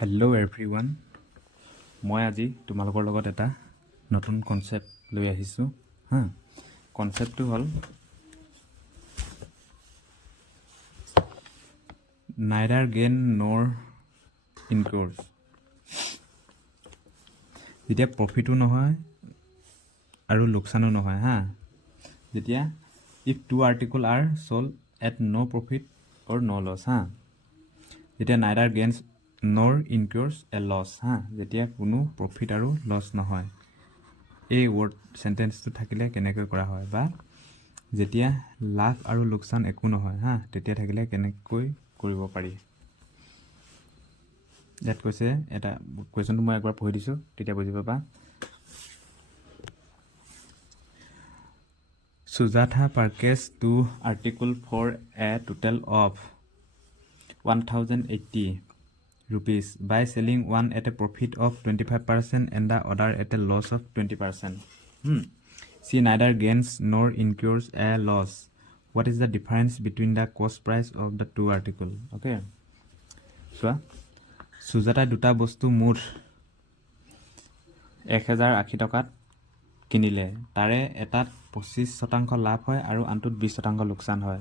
Hello' everyone, মই আজি তোমালোকৰ লগত এটা নতুন কনচেপ্ট লৈ আহিছোঁ হা। কনচেপ্টটো হ'ল নাইডাৰ গেইন নৰ ইনক'ৰ্ছ। যেতিয়া প্ৰফিটো নহয় আৰু লোকচানো নহয় হা, যেতিয়া if two article are sold at no' profit or no' loss হা, যেতিয়া নাইডাৰ গেইনছ নৰ ইনকিউৰ্ছ এ লছ হা, যেতিয়া কোনো প্ৰফিট আৰু লছ নহয়। এই ৱৰ্ড চেণ্টেন্সটো থাকিলে কেনেকৈ কৰা হয়, বা যেতিয়া লাভ আৰু লোকচান একো নহয় হা, তেতিয়া থাকিলে কেনেকৈ কৰিব পাৰি। ইয়াত কৈছে, এটা কুৱেশ্যনটো মই একবাৰ পঢ়ি দিছোঁ, তেতিয়া বুজি পাবা। Sujatha purchased 2 articles for a total of 1080 rupees by selling one at a profit of 25% and the other at a loss of 20%. She neither gains nor incurs a loss. What is the difference between the cost price of the two articles? Okay. So, সুজাতাই দুটা বস্তু মুঠ 1080 টকাত কিনিলে। তাৰে এটাত 25% লাভ হয় আৰু আনটোত 20% লোকচান হয়।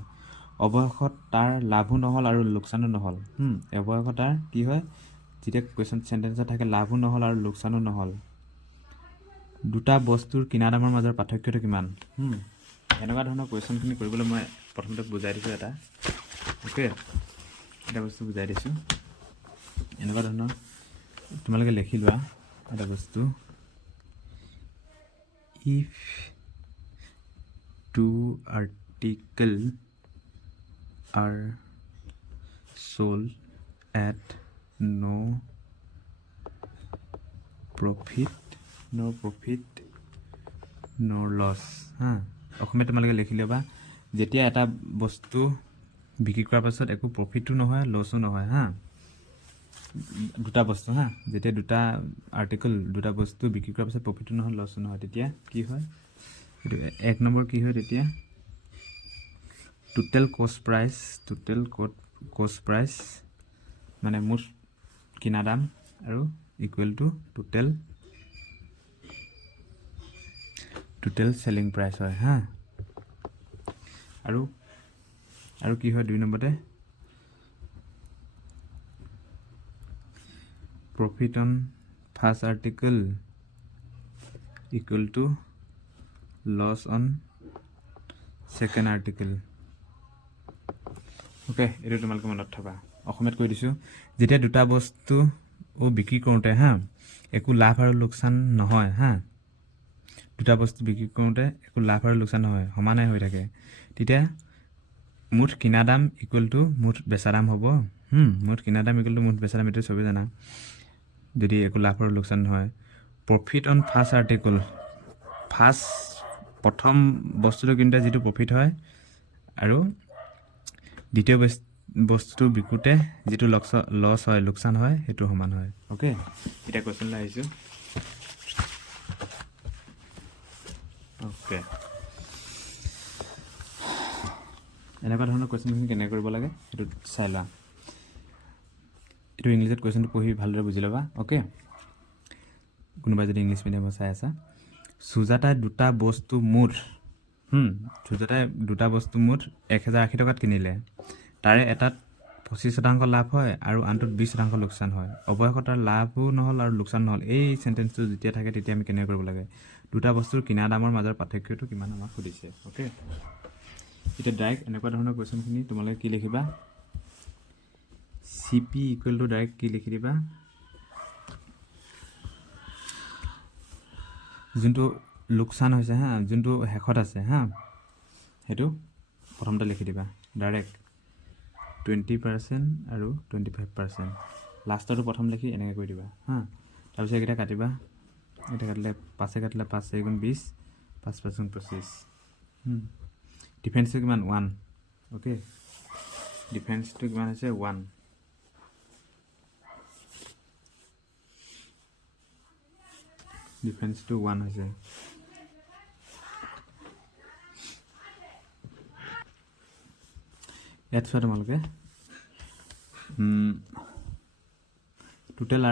অৱশেষত তাৰ লাভো নহ'ল আৰু লোকচানো নহ'ল। অৱশেষত তাৰ কি হয়, যেতিয়া কুৱেশ্যন চেণ্টেন্সত থাকে লাভো নহ'ল আৰু লোকচানো নহ'ল। দুটা বস্তুৰ কিনা দামৰ মাজৰ পাৰ্থক্যটো কিমান? এনেকুৱা ধৰণৰ কুৱেশ্যনখিনি কৰিবলৈ মই প্ৰথমতে বুজাই দিছোঁ এটা। অ'কে, এটা বস্তু বুজাই দিছোঁ। এনেকুৱা ধৰণৰ তোমালোকে লিখি লোৱা এটা বস্তু। If two articles are sold at no profit, no loss হা, অসমীয়াত তোমালোকে লিখি ল'বা, যেতিয়া এটা বস্তু বিক্ৰী কৰাৰ পাছত একো প্ৰফিটো নহয় লছো নহয় হা, দুটা বস্তু হা, যেতিয়া দুটা আৰ্টিকল দুটা বস্তু বিক্ৰী কৰাৰ পাছত প্ৰফিটো নহয় লছো নহয়, তেতিয়া কি হয়, এইটো এক নম্বৰ কি হয়, তেতিয়া টোটেল কষ্ট প্ৰাইচ মানে মুঠ কিনা দাম আৰু equal to total selling price হয় হা। আৰু কি হয়, দুই নম্বৰতে profit on first article equal to loss on second article. Okay, এইটো তোমালোকে মনত থবা। অসমীয়াত কৈ দিছোঁ, যেতিয়া দুটা বস্তু বিক্ৰী কৰোঁতে হা একো লাভ আৰু লোকচান নহয় হা, দুটা বস্তু বিক্ৰী কৰোঁতে একো লাভ আৰু লোকচান নহয়, সমানে হৈ থাকে, তেতিয়া মুঠ কিনা দাম ইকুৱেল টু মুঠ বেচা দাম হ'ব। মুঠ কিনা দাম ইকুৱেল টু মুঠ বেচা দাম, এইটো চবেই জানা, যদি একো লাভ আৰু লোকচান নহয়। প্ৰফিট অন ফাৰ্ষ্ট আৰ্টিকল, প্ৰথম বস্তুটো কিনোতে যিটো প্ৰফিট হয় আৰু দ্বিতীয় বস্তুটো বিকোতে যিটো লছ হয়, লোকচান হয়, সেইটো সমান হয়। অ'কে, এতিয়া কুৱেশ্যনলৈ আহিছোঁ। অ'কে, এনেকুৱা ধৰণৰ কুৱেশ্যনখিনি কেনেকৈ কৰিব লাগে সেইটো চাই লোৱা। এইটো ইংলিছত কুৱেশ্যনটো পঢ়ি ভালদৰে বুজি ল'বা। অ'কে, কোনোবাই যদি ইংলিছ মিডিয়ামত চাই আছা। সুজাতাই দুটা বস্তু মুঠ 1080 টকাত কিনিলে। তাৰে এটাত 25% লাভ হয় আৰু আনটোত 20% লোকচান হয়। অৱশেষত তাৰ লাভো নহ'ল আৰু লোকচান নহ'ল। এই চেণ্টেন্সটো যেতিয়া থাকে তেতিয়া আমি কেনেকৈ কৰিব লাগে, দুটা বস্তুৰ কিনা দামৰ মাজৰ পাৰ্থক্যটো কিমান আমাক সুধিছে। অ'কে, এতিয়া ডাইৰেক্ট এনেকুৱা ধৰণৰ কুৱেশ্যনখিনি তোমালোকে কি লিখিবা, CP ইকুৱেল টু ডাইৰেক্ট কি লিখি দিবা, যোনটো লোকচান হৈছে হা, যোনটো শেষত আছে হা, সেইটো প্ৰথমতে লিখি দিবা ডাইৰেক্ট 20% আৰু 25%। লাষ্টৰটো প্ৰথম লিখি এনেকৈ কৰি দিবা হা। তাৰপিছত এইকেইটা কাটিবা, এইকেইটা কাটিলে 5 কাটিলে 5 4 গুণ 20, 5 5 গুণ 25। ডিফাৰেঞ্চটো কিমান? 1। অ'কে, ডিফাৰেঞ্চটো কিমান হৈছে? 1। ডিফাৰেঞ্চটো 1 হৈছে। ইয়াত চোৱা তোমালোকে, টোটেল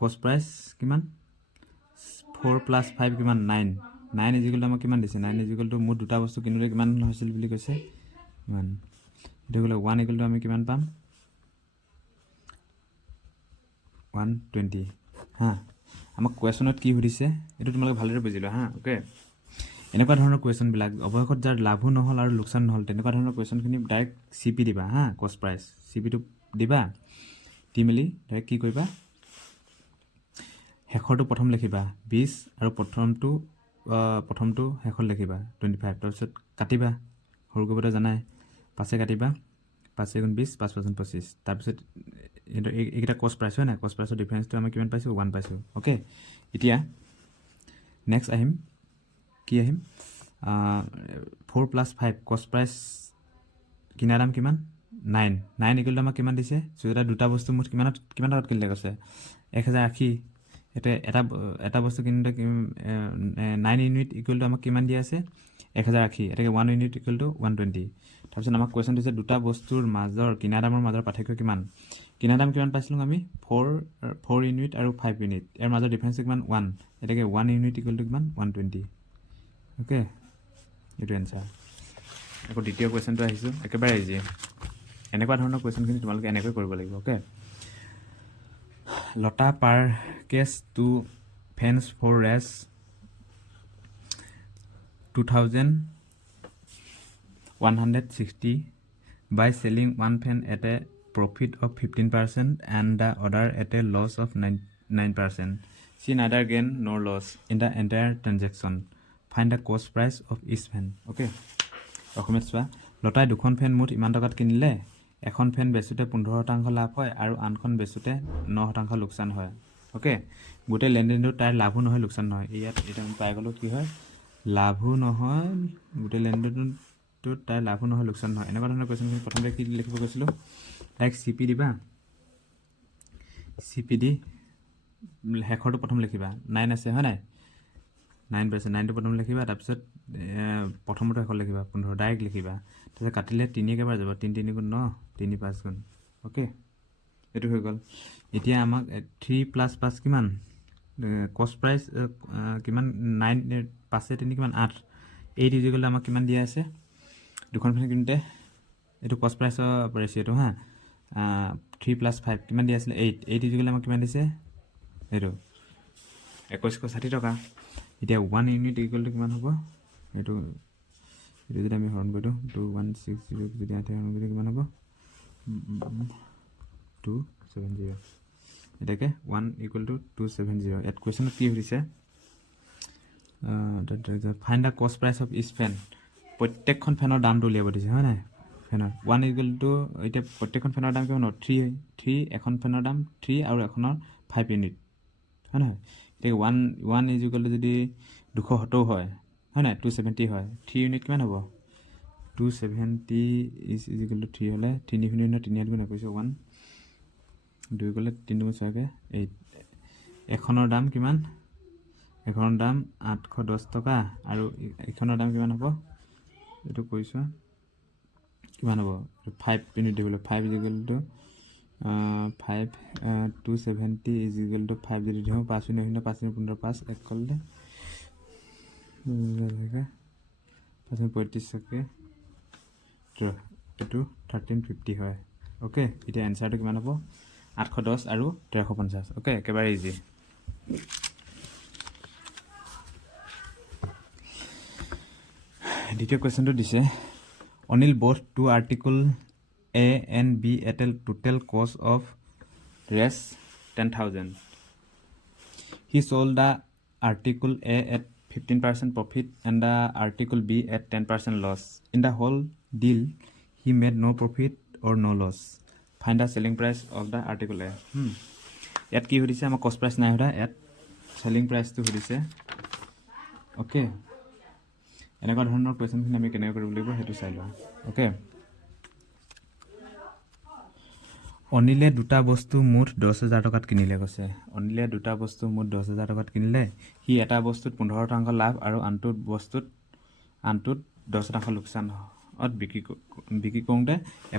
কষ্ট প্ৰাইচ কিমান 4 + 5 কিমান 9 9 ইজিকেল টু আমাক কিমান দিছে 9 ইজিকেল টু মোৰ দুটা বস্তু কিনোতে কিমান হৈছিল বুলি কৈছে কিমান এইটো গ'লে 1 ইকুৱেল টু আমি কিমান পাম 120 হা আমাক কুৱেশ্যনত কি সুধিছে এইটো তোমালোকে ভালদৰে বুজি লোৱা হা অ'কে এনেকুৱা ধৰণৰ কুৱেশ্যনবিলাক অৱশেষত যাৰ লাভো নহ'ল আৰু লোকচান নহ'ল তেনেকুৱা ধৰণৰ কুৱেশ্যনখিনি ডাইৰেক্ট চি পি দিবা হা কষ্ট প্ৰাইচ চি পিটো দিবা দি মেলি ডাইৰেক্ট কি কৰিবা শেষৰটো প্ৰথম লিখিবা 20 আৰু প্ৰথমটো শেষত লিখিবা 25 তাৰপিছত কাটিবা সৰু কৰিবতো জানাই 5 কাটিবা 5 × 20 5 × 25 তাৰপিছত এইকেইটা কষ্ট প্ৰাইচ হয় নাই কষ্ট প্ৰাইচৰ ডিফাৰেঞ্চটো আমি কিমান পাইছোঁ 1 পাইছোঁ অ'কে এতিয়া নেক্সট আহিম কি আহিম 4 + 5 কষ্ট প্ৰাইচ কিনা দাম কিমান 9 9 ইকুৱেল টু আমাক কিমান দিছে চ' দুটা বস্তু মুঠ কিমান টকাত কিনিলে কৈছে 1080 এটা বস্তু কিনোতে 9 ইউনিট ইকুৱেল টু আমাক কিমান দিয়া আছে 1080 এটাকে 1 ইউনিট ইকুৱেল টু 120 তাৰপিছত আমাক কুৱেশ্যন দিছে দুটা বস্তুৰ মাজৰ কিনা দামৰ মাজৰ পাৰ্থক্য কিমান কিনা দাম কিমান পাইছিলোঁ আমি 4 ইউনিট আৰু 5 ইউনিট ইয়াৰ মাজৰ ডিফাৰেঞ্চটো কিমান 1 এটাকে 1 ইউনিট ইকুৱেল টু কিমান 120 অ'কে এইটো এনচাৰ আকৌ দ্বিতীয় কুৱেশ্যনটো আহিছোঁ একেবাৰে ইজি এনেকুৱা ধৰণৰ কুৱেশ্যনখিনি তোমালোকে এনেকৈ কৰিব লাগিব অ'কে লতা পাৰ্কেজ টু ফেন্স ফৰ ৰেচ 2160 by selling one fan at a profit of 15% and the other at a loss of 9%. See neither gain nor loss in the entire transaction. Find the cost price of each fan. Okay. অসমীয়াত চোৱা লতাই দুখন ফেন মুঠ ইমান টকাত কিনিলে এখন ফেন বেচোতে 15% লাভ হয় আৰু আনখন বেচোতে 9% লোকচান হয় অ'কে গোটেই লেনদেনটো তাৰ লাভো নহয় লোকচান নহয় ইয়াত এটা আমি পাই গ'লোঁ কি হয় লাভো নহয় গোটেই লেনদেনটোত তাৰ লাভো নহয় লোকচান নহয় এনেকুৱা ধৰণৰ কুৱেশ্যনখিনি প্ৰথমতে কি লিখিব কৈছিলোঁ ডাইৰেক্ট চি পি দিবা চি পি দি শেষৰটো প্ৰথম লিখিবা 9 আছে হয় নাই 9 পাইছে 9টো প্ৰথম লিখিবা তাৰপিছত প্ৰথমটো শেষত লিখিবা 15 ডাইৰেক্ট লিখিবা তাৰপিছত কাটিলে 3 একেবাৰে যাব 3 3 গুণ 9 3 5 গুণ অ'কে এইটো হৈ গ'ল এতিয়া আমাক 3 + 5 কিমান কষ্ট প্ৰাইচ কিমান 9 5 3 কিমান 8 8 ইজিকেল আমাক কিমান দিয়া আছে দুখন ফেন কিনোতে এইটো কষ্ট প্ৰাইচৰ ৰেচিঅ'টো হা 3 + 5 কিমান দিয়া আছিলে 8 ইজিকেল আমাক কিমান দিছে এইটো 2160 টকা এতিয়া 1 ইউনিট ইকুৱেল টু কিমান হ'ব এইটো যদি আমি হৰণ কৰি দিওঁ 2160 যদি 8 হৰণ কৰি কিমান হ'ব 270 এটাকে 1 ইকুৱেল টু 270 ইয়াত কুৱেশ্যনত কি সুধিছে ফাইণ্ড দ্য কষ্ট প্ৰাইচ অফ ইচ ফেন প্ৰত্যেকখন ফেনৰ দামটো উলিয়াব দিছে হয় নাই ফেনৰ 1 ইকুৱেল টু এতিয়া প্ৰত্যেকখন ফেনৰ দাম কিমান 3 এখন ফেনৰ দাম 3 আৰু এখনৰ 5 ইউনিট হয় নহয় এতিয়া 1 ইকুৱেল টু যদি 270 হয় নাই 270 হয় 3 ইউনিট কিমান হ'ব 270 ইকুৱেল টু 3 হ'লে 3 ইউনিট 3 গুণ 21 2 গ'লে 3 গুণ 6 8 এখনৰ দাম কিমান এখনৰ দাম 810 টকা আৰু এখনৰ দাম কিমান হ'ব এইটো কৈছোঁ কিমান হ'ব 5 ইউনিট দিবলৈ 5 ইকুৱেল টু 5 270 ইকুৱেল টু 5 যদি দিওঁ 5 শূন্য 5 15 5 এক কৰিলে 35 টকা এইটো 1350 হয় অ'কে এতিয়া এনচাৰটো কিমান হ'ব 810 আৰু 1350 অ'কে একেবাৰে ইজি দ্বিতীয় কুৱেশ্যনটো দিছে Anil both two article A and B at a total cost of res 10,000 he sold the article A at 15% profit and the article B at 10% loss in the whole deal he made no profit or no loss find the selling price of the article A ইয়াত কি সুধিছে আমাৰ কষ্ট price নাই সোধা ইয়াত selling প্ৰাইচটো সুধিছে অ'কে এনেকুৱা ধৰণৰ কুৱেশ্যনখিনি আমি কেনেকৈ কৰিব লাগিব সেইটো চাই লোৱা অ'কে অনিলে দুটা বস্তু মুঠ 10,000 টকাত কিনিলে কৈছে অনিলে দুটা বস্তু মুঠ 10,000 টকাত কিনিলে সি এটা বস্তুত 15% লাভ আৰু আনটোত 10% লোকচান বিক্ৰী কৰোঁতে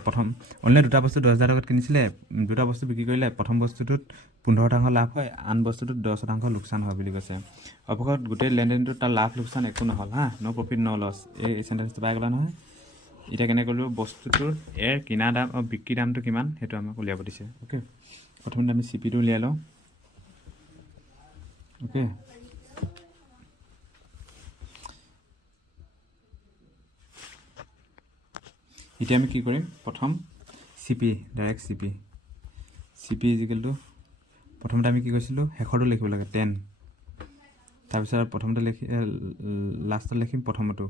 প্ৰথম অনলি দুটা বস্তু 10,000 টকাত কিনিছিলে, দুটা বস্তু বিক্ৰী কৰিলে প্ৰথম বস্তুটোত 15% লাভ হয়, আন বস্তুটোত 10% লোকচান হয় বুলি কৈছে। অৱশেষত গোটেই লেনদেনটোত তাৰ লাভ লোকচান একো নহ'ল হা, ন' প্ৰফিট ন' লছ। এই চেণ্টেঞ্চটো পাই গ'লা নহয়। এতিয়া কেনেকৈ কৰিলোঁ, বস্তুটোৰ কিনা দাম আৰু বিক্ৰী দামটো কিমান সেইটো আমাক উলিয়াব দিছে। অ'কে, প্ৰথমতে আমি CPটো উলিয়াই লওঁ। অ'কে, এতিয়া আমি কি কৰিম, প্ৰথম CP ডাইৰেক্ট CP ইজিকেলটো প্ৰথমতে আমি কি কৈছিলোঁ, শেষৰটো লিখিব লাগে 10, তাৰপিছত প্ৰথমতে লাষ্টত লিখিম প্ৰথমটো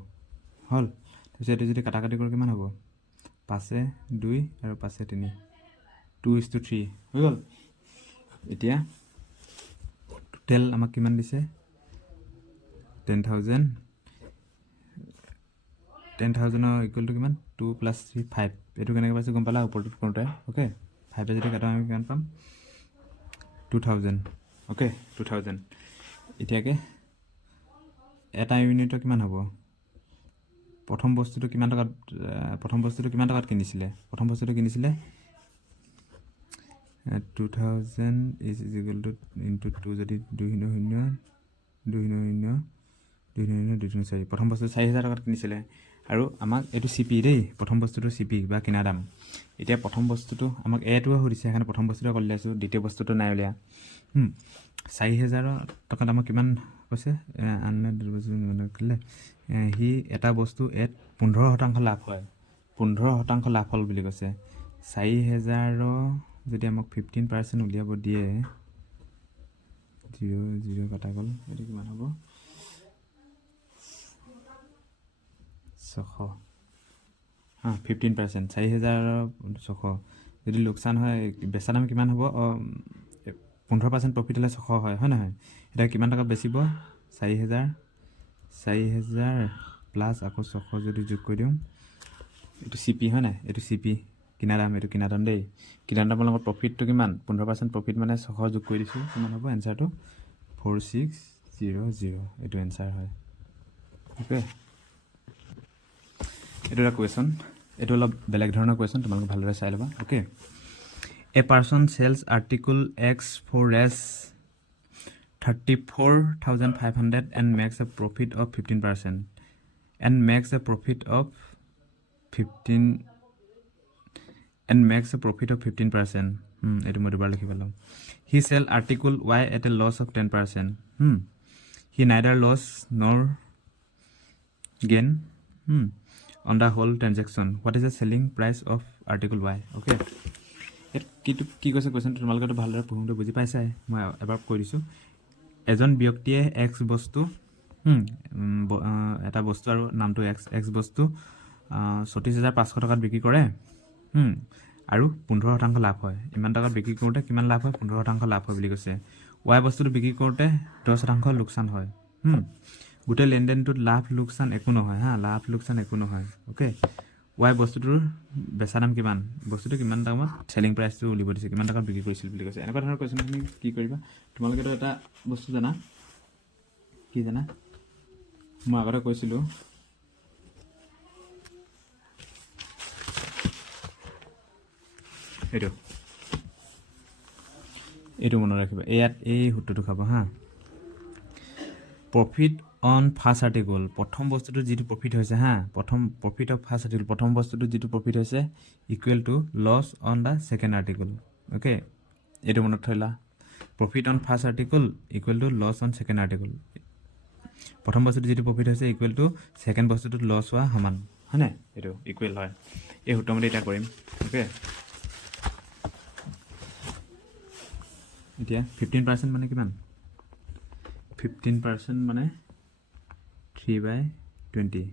হ'ল। তাৰপিছত এইটো যদি কাটাকাটি কৰোঁ কিমান হ'ব, 5-2 আৰু 5-3, 2:3 হৈ গ'ল। এতিয়া টোটেল আমাক কিমান দিছে, 10,000 ইকুৱেলটো কিমান, 2 + 3 5। এইটো কেনেকৈ পাইছোঁ গম পালা, ওপৰটোত কৰোঁতে। অ'কে, 5 যদি কাটা আমি কিমান পাম, 2,000। অ'কে, 2,000। এতিয়াকে এটা ইউনিটৰ কিমান হ'ব, প্ৰথম বস্তুটো কিমান টকাত কিনিছিলে, প্ৰথম বস্তুটো কিনিছিলে 2,000 ইজ ইকুৱেল টু ইনটু 2 যদি 2,000 প্ৰথম বস্তু 4,000 টকাত কিনিছিলে। আৰু আমাক এইটো CP দেই, প্ৰথম বস্তুটো CP বা কিনা দাম। এতিয়া প্ৰথম বস্তুটো আমাক এটোৱে সুধিছে, সেইকাৰণে প্ৰথম বস্তুটোৱে কৰি লৈছোঁ, দ্বিতীয় বস্তুটো নাই উলিয়া। 4,000 টকাত আমাক কিমান কৈছে, সি এটা বস্তু 15% লাভ হয়, 15% লাভ হ'ল বুলি কৈছে। 4,000 যদি আমাক 15% উলিয়াব দিয়ে, 0 কটা গ'ল, এইটো কিমান হ'ব, 600। 15%, 4,600 যদি লোকচান হয়, বেচা দাম কিমান হ'ব, 15% প্ৰফিট হ'লে 600 হয় নহয়। এতিয়া কিমান টকাত বেচিব, 4,000 প্লাছ আকৌ 600 যদি যোগ কৰি দিওঁ, এইটো CP হয় নাই, এইটো CP কিনা দাম, এইটো কিনা দাম দেই। কিনা দামৰ লগত প্ৰফিটটো কিমান, 15% প্ৰফিট মানে 600 যোগ কৰি দিছোঁ, কিমান হ'ব এনচাৰটো, 4600, এইটো এনচাৰ হয়। অ'কে, এইটো এটা কুৱেশ্যন, এইটো অলপ বেলেগ ধৰণৰ কুৱেশ্যন, তোমালোকে ভালদৰে চাই ল'বা। Okay, a person sells article X for $34,500 and makes a profit of 15%. And makes a profit of 15%. এইটো মই দুবাৰ লিখি পেলাম। He sell article Y at a loss of 10%. He neither loss nor gain on the whole transaction. What is the selling price of article Y? Okay. কি কৈছে কুৱেশ্যনটো, তোমালোকেতো ভালদৰে পঢ়োঁতে বুজি পাইছাই, মই এবাৰ কৈ দিছোঁ। এজন ব্যক্তিয়ে X বস্তু, এটা বস্তু আৰু নামটো X বস্তু 34,500 টকাত বিক্ৰী কৰে, আৰু 15% লাভ হয়। ইমান টকাত বিক্ৰী কৰোঁতে কিমান লাভ হয়, 15% লাভ হয় বুলি কৈছে। Y বস্তুটো বিক্ৰী কৰোঁতে 10% লোকচান হয়। গোটেই লেনদেনটোত লাভ লোকচান একো নহয় লাভ লোকচান একো নহয়। অ'কে, Y বস্তুটোৰ বেচা দাম কিমান, বস্তুটো কিমান দামত চেলিং প্ৰাইচটো উলিয়াব দিছে, কিমান টকাত বিক্ৰী কৰিছিল বুলি কৈছে। এনেকুৱা ধৰণৰ কুৱেশ্যনখিনি কি কৰিবা, তোমালোকেতো এটা বস্তু জানা, কি জানা, মই আগতে কৈছিলোঁ, এইটো মনত ৰাখিবা, ইয়াত এই সূত্ৰটো খাব প্ৰফিট অন ফাৰ্ষ্ট আৰ্টিকল, প্ৰথম বস্তুটোত যিটো প্ৰফিট হৈছে প্ৰফিট অফ ফাৰ্ষ্ট আৰ্টিকল, প্ৰথম বস্তুটোত যিটো প্ৰফিট হৈছে equal to loss on the second article. Okay, এইটো মনত থৈলা, profit on first article equal to loss on second article. প্ৰথম বস্তুটো যিটো প্ৰফিট হৈছে ইকুৱেল টু ছেকেণ্ড বস্তুটোত লছ হোৱা সমান, হয় নাই, এইটো ইকুৱেল হয়। এই সূত্ৰমতে এতিয়া কৰিম। অ'কে, এতিয়া 15% মানে কিমান, 15% মানে 3/20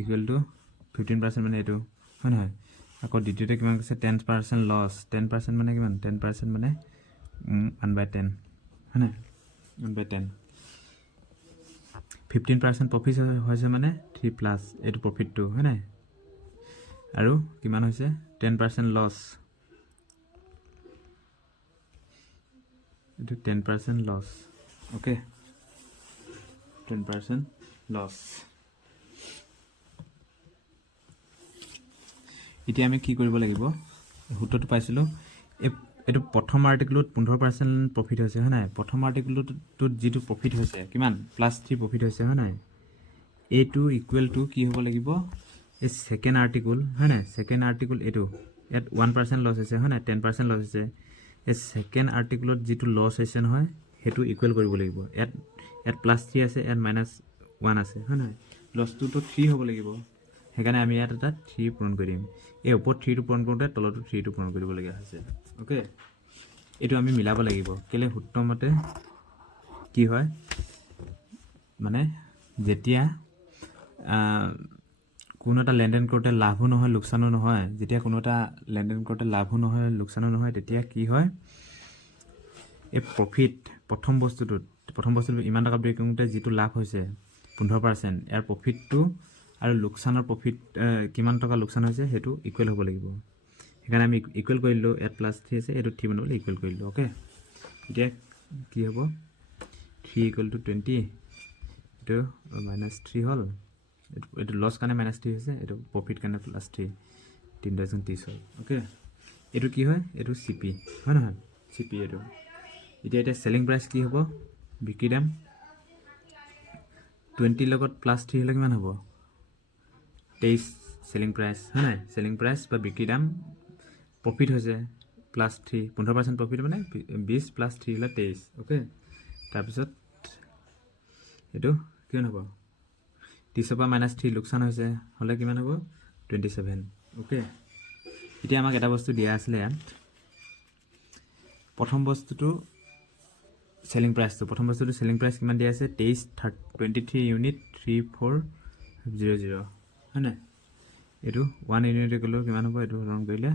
ইকুৱেল টু 15% মানে এইটো, হয় নহয়। আকৌ দ্বিতীয়তে কিমান কৈছে, 10% লছ, 10% মানে কিমান, 10% মানে 1/10, হয় নাই, 1/10। 15% প্ৰফিট হৈছে মানে 3+ এইটো প্ৰফিটটো, হয় নাই, আৰু কিমান হৈছে 10% লছ, এইটো 10% লছ। Okay, 10% loss. এতিয়া আমি কি কৰিব লাগিব সূত্ৰটো পাইছিলোঁ এইটো প্ৰথম আৰ্টিকলত 15% প্ৰফিট হৈছে হয় নাই প্ৰথম আৰ্টিকলটোত যিটো প্ৰফিট হৈছে কিমান +3 প্ৰফিট হৈছে হয় নাই এইটো ইকুৱেল টু কি হ'ব লাগিব এই ছেকেণ্ড আৰ্টিকল হয় নাই ছেকেণ্ড আৰ্টিকল এইটো ইয়াত 1% লছ হৈছে হয় নাই 10% লছ হৈছে এই ছেকেণ্ড আৰ্টিকলত যিটো লছ হৈছে নহয় সেইটো ইকুৱেল কৰিব লাগিব ইয়াত +3 আছে ইয়াত -1 আছে হয় নাই লছটোতো 3 হ'ব লাগিব সেইকাৰণে আমি ইয়াত এটা 3 পূৰণ কৰি দিম এই ওপৰত 3টো পূৰণ কৰোঁতে তলতো 3টো পূৰণ কৰিবলগীয়া হৈছে ওকে এইটো আমি মিলাব লাগিব কেলে সূত্ৰ মতে কি হয় মানে যেতিয়া কোনো এটা লেনদেন কৰোঁতে লাভো নহয় লোকচানো নহয় যেতিয়া কোনো এটা লেনদেন কৰোঁতে লাভো নহয় লোকচানো নহয় তেতিয়া কি হয় এই প্ৰফিট প্ৰথম বস্তুটোত ইমান টকা বিক্ৰী কৰোঁতে যিটো লাভ হৈছে 15% ইয়াৰ প্ৰফিটটো আৰু লোকচানৰ প্ৰফিট কিমান টকা লোকচান হৈছে সেইটো ইকুৱেল হ'ব লাগিব সেইকাৰণে আমি ইকুৱেল কৰি দিলোঁ ইয়াত +3 আছে এইটো 3 বনাবলৈ ইকুৱেল কৰি দিলোঁ ওকে এতিয়া কি হ'ব 3 = 20 এইটো -3 হ'ল এইটো লছ কাৰণে -3 হৈছে এইটো প্ৰফিট কাৰণে +3 3,030 হ'ল ওকে এইটো কি হয় এইটো CP হয় নহয় CP এইটো এতিয়া চেলিং প্ৰাইচ কি হ'ব বিক্ৰী দাম 20 লগত +3 হ'লে কিমান হ'ব 23 চেলিং প্ৰাইচ হয় নাই চেলিং প্ৰাইচ বা বিক্ৰী দাম প্ৰফিট হৈছে +3 15% প্ৰফিট মানে 20 + 3 হ'লে 23 ওকে তাৰপিছত এইটো কিমান হ'ব 30 পৰা -3 লোকচান হৈছে হ'লে কিমান হ'ব 27 ওকে এতিয়া আমাক এটা বস্তু দিয়া আছিলে ইয়াত প্ৰথম বস্তুটো চেলিং প্ৰাইচ কিমান দিয়া আছে 23 ইউনিট 3400 হয় নাই এইটো 1 ইউনিট গ'লেও কিমান হ'ব এইটো হৰণ কৰিলে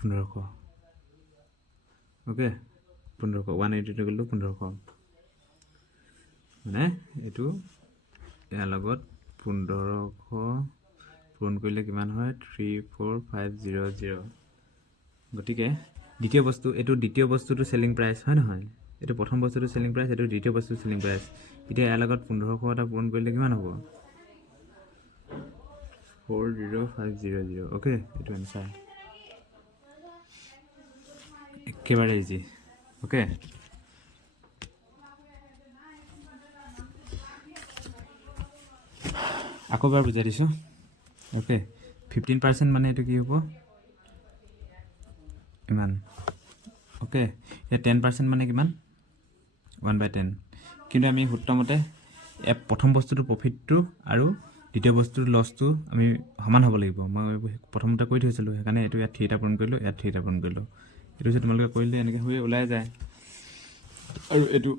1500 ওকে 1500 1 ইউনিট গ'লেও 1500 মানে এইটো ইয়াৰ লগত 1500 পূৰণ কৰিলে কিমান হয় 34500 গতিকে দ্বিতীয় বস্তু এইটো দ্বিতীয় বস্তুটো চেলিং প্ৰাইচ হয় নহয় এইটো প্ৰথম বস্তুটো চেলিং প্ৰাইচ এইটো দ্বিতীয় বস্তুটো চেলিং প্ৰাইচ এতিয়া ইয়াৰ লগত 1500 এটা পূৰণ কৰিলে কিমান হ'ব 40500 ওকে এইটো এনসাৰ একেবাৰে ইজি ওকে আকৌ এবাৰ বুজাই দিছোঁ ওকে 15% মানে এইটো কি হ'ব ইমান ওকে এতিয়া 10% মানে কিমান 1/10 কিন্তু আমি সূত্ৰমতে প্ৰথম বস্তুটো প্ৰফিটটো আৰু দ্বিতীয় বস্তুৰ লছটো আমি সমান হ'ব লাগিব মই প্ৰথমতে কৈ থৈছিলোঁ সেইকাৰণে এইটো ইয়াত 3 টা পূৰণ কৰিলোঁ ইয়াত 3 টা পূৰণ কৰিলোঁ এইটো যে তোমালোকে কৰিলে এনেকৈ হৈ ওলাই যায় আৰু এইটো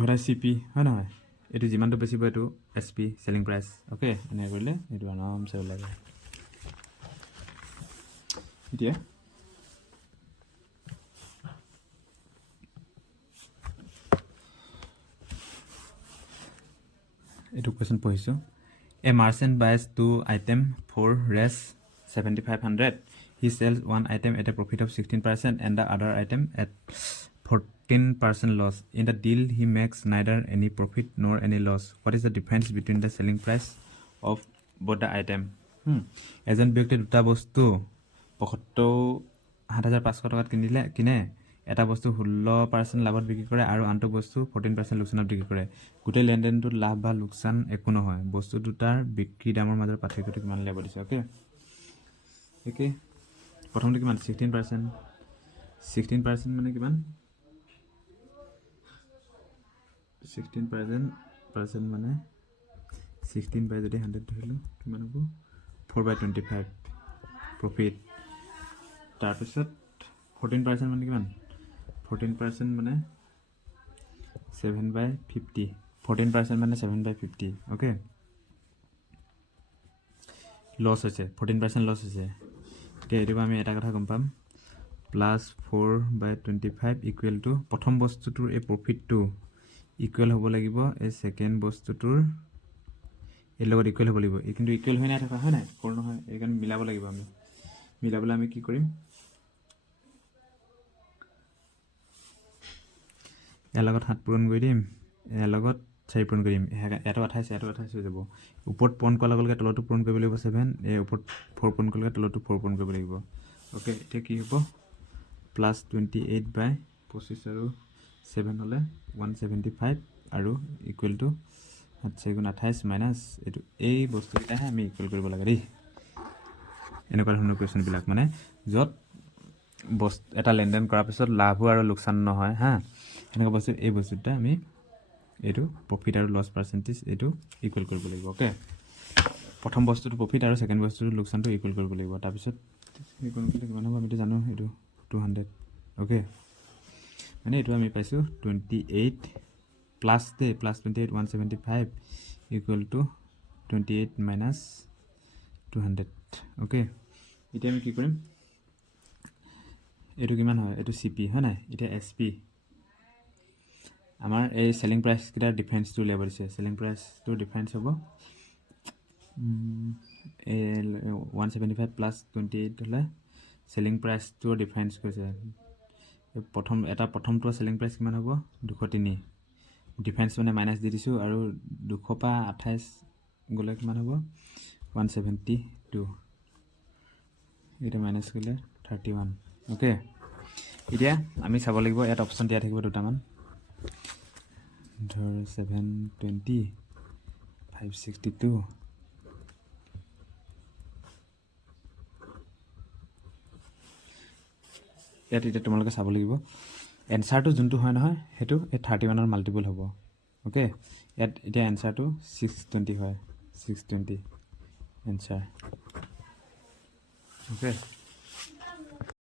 সদায় CP হয় নহয় এইটো যিমানটো বেছিব এইটো SP চেলিং প্ৰাইচ ওকে এনেকৈ কৰিলে এইটো আৰামছে ওলাই যায় এতিয়া এইটো কুৱেশ্যন পঢ়িছোঁ এ merchant buys 2 item for res 7500 he sells 1 item at a profit of 16% and the other item at 14% loss in the deal he makes neither any profit nor any loss what is the difference between the selling price of both the item এজন ব্যক্তিয়ে দুটা বস্তু 75,500 টকাত কিনে এটা বস্তু 16% লাভত বিক্ৰী কৰে আৰু আনটো বস্তু 14% লোকচানত বিক্ৰী কৰে গোটেই লেনদেনটোত লাভ বা লোকচান একো নহয় বস্তু দুটাৰ বিক্ৰী দামৰ মাজৰ পাৰ্থক্যটো কিমান লাভ দিছে ওকে ওকে প্ৰথমটো কিমান 16% মানে কিমান 16% মানে 16 বাই যদি 100 ধৰিলোঁ কিমান হ'ব 4/25 প্ৰফিট তাৰপিছত 14% মানে কিমান 14% মানে 7/50 14% মানে 7/50 ওকে লছ হৈছে 14% লছ হৈছে এতিয়া এইটো আমি এটা কথা গম পাম +4/25 ইকুৱেল টু প্ৰথম বস্তুটোৰ এই প্ৰফিটটো ইকুৱেল হ'ব লাগিব এই ছেকেণ্ড বস্তুটোৰ এই লগত ইকুৱেল হ'ব লাগিব কিন্তু ইকুৱেল হৈ নাই থকা হয় নাই ফ'ৰ নহয় এইকাৰণে মিলাব লাগিব আমি মিলাবলৈ আমি কি কৰিম ইয়াৰ লগত 7 পূৰণ কৰি দিম ইয়াৰ লগত 4 পূৰণ কৰিম ইয়াতো 28 হৈ যাব ওপৰত পূৰণ কৰাৰ লগে লগে তলতো পূৰণ কৰিব লাগিব 7 এই ওপৰত 4 পূৰণ কৰিলে তলতো 4 পূৰণ কৰিব লাগিব ওকে এতিয়া কি হ'ব প্লাছ 28/25 আৰু 7 হ'লে 175 আৰু ইকুৱেল টু 4 × 28 মাইনাছ এইটো এই বস্তুকেইটাহে আমি ইকুৱেল কৰিব লাগে দেই এনেকুৱা ধৰণৰ কুৱেশ্যনবিলাক মানে য'ত বস্তু এটা লেনদেন কৰাৰ পিছত লাভো আৰু লোকচান নহয় হা এনেকুৱা বস্তু এই বস্তুটা আমি এইটো প্ৰফিট আৰু লছ পাৰ্চেণ্টেজ এইটো ইকুৱেল কৰিব লাগিব ওকে প্ৰথম বস্তুটো প্ৰফিট আৰু ছেকেণ্ড বস্তুটো লোকচানটো ইকুৱেল কৰিব লাগিব তাৰপিছত ইকুৱেল কৰিলে কিমান হ'ব আমিতো জানো এইটো 200 ওকে মানে এইটো আমি পাইছোঁ 28 প্লাছ দে plus 28 175 equal to 28 minus 200 okay এতিয়া আমি কি কৰিম এইটো কিমান হয় এইটো CP হয় নাই এতিয়া SP আমাৰ এই সেলিং প্ৰাইচকেইটাৰ ডিফাৰেঞ্চটো উলিয়াব দিছে সেলিং প্ৰাইচটোৰ ডিফাৰেঞ্চ হ'ব 175 প্লাছ 28 হ'লে সেলিং প্ৰাইচটোৰ ডিফাৰেঞ্চ কৈছে প্ৰথমটো সেলিং প্ৰাইচ কিমান হ'ব 203 ডিফাৰেঞ্চ মানে মাইনাছ দি দিছোঁ আৰু 200 পৰা 28 গ'লে কিমান হ'ব 172 এটা মাইনাছ কৰিলে 31 ওকে এতিয়া আমি চাব লাগিব ইয়াত অপশ্যন দিয়া থাকিব দুটামান ধৰ 720 562 ইয়াত এতিয়া তোমালোকে চাব লাগিব এনচাৰটো যোনটো হয় নহয় সেইটো এই 31ৰ মাল্টিপল হ'ব ওকে ইয়াত এতিয়া এনচাৰটো 620 হয় 620 এনচাৰ ওকে